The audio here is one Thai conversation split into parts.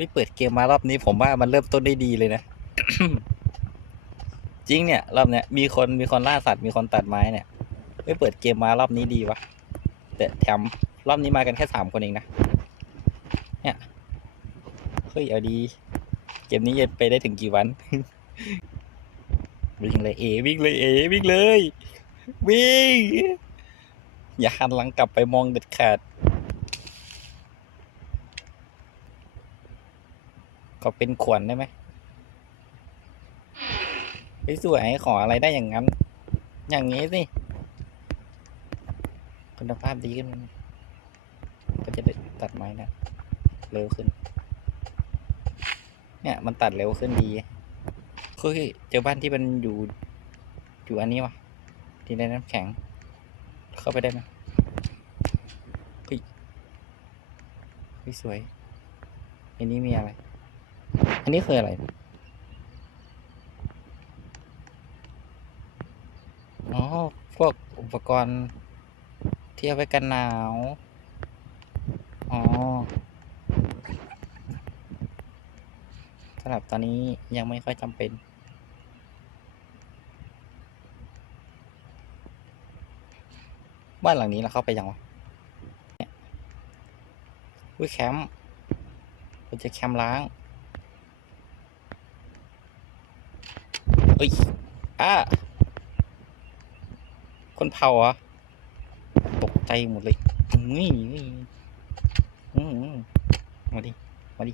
ไม่เปิดเกมมารอบนี้ผมว่ามันเริ่มต้นได้ดีเลยนะ จริงเนี่ยรอบเนี้ยมีคนมีคนล่าสัตว์มีคนตัดไม้เนี่ย ไม่เปิดเกมมารอบนี้ดีวะแต่แถมรอบนี้มากันแค่สามคนเองนะ เนี่ย เฮ้ยเอาดี เกมนี้จะไปได้ถึงกี่วัน วิ่งเลยเอวิ่งเลยเอวิ่งเลย วิ่ง อย่าหันหลังกลับไปมองเด็ดขาด ก็เป็นขวัญได้ไหมไปสวยขออะไรได้อย่างนั้น อย่างนี้สิ คุณภาพดีขึ้น ก็จะได้ตัดไม้นะเร็วขึ้น เนี่ยมันตัดเร็วขึ้นดีเฮ้ยเจอบ้านที่มันอยู่ อยู่อันนี้วะที่ได้น้ำแข็ง เข้าไปได้ไหมเฮ้ยสวยอันนี้มีอะไร อันนี้คืออะไร อ๋อ พวกอุปกรณ์ที่เอาไว้กันหนาว อ๋อสำหรับตอนนี้ยังไม่ค่อยจำเป็นบ้านหลังนี้เราเข้าไปยังวะวิแคมป์เราจะแคมป์ล้าง เอ้ยอ่าคนเผาอะตกใจหมดเลยนี่นี่อืมาดิ มาดิ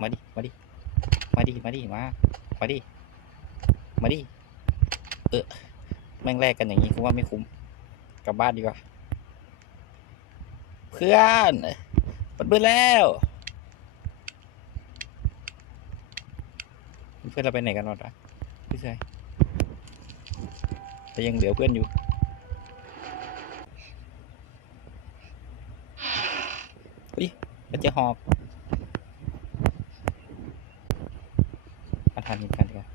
มาดิ มาดิ มาดิ มาดิ มา มาดิ มาดิ เออ แม่งแลกกันอย่างนี้กูว่าไม่คุ้ม กลับบ้านดีกว่า เพื่อนเปิดเบื่อแล้ว เพื่อนเราไปไหนกันหมดวะ พี่ชายแต่ยังเหลือเพื่อนอยู่เฮ้ยมันจะหอบมาทานกันดีกว่า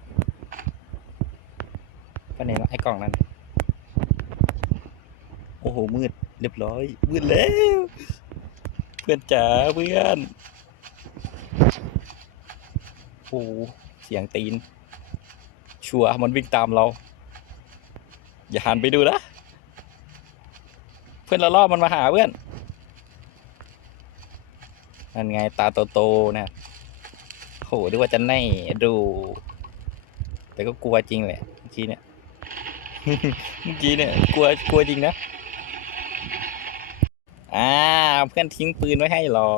ไปไหนวะไอ้กล่องนั้น โอ้โห มืด เรียบร้อย มืดแล้ว เพื่อนจ๋าเพื่อน โอ้เสียงตีน ชัวร์มันวิ่งตามเรา อย่าหันไปดูนะ เพื่อนเราล่อมันมาหาเพื่อนนั่นไงตาโตๆนะโหดูว่าจะแน่ดู แต่ก็กลัวจริงแหละเมื่อกี้เนี่ยเมื่อกี้เนี่ยกลัวกลัวจริงนะอ่าเพื่อนทิ้งปืนไว้ให้หรอ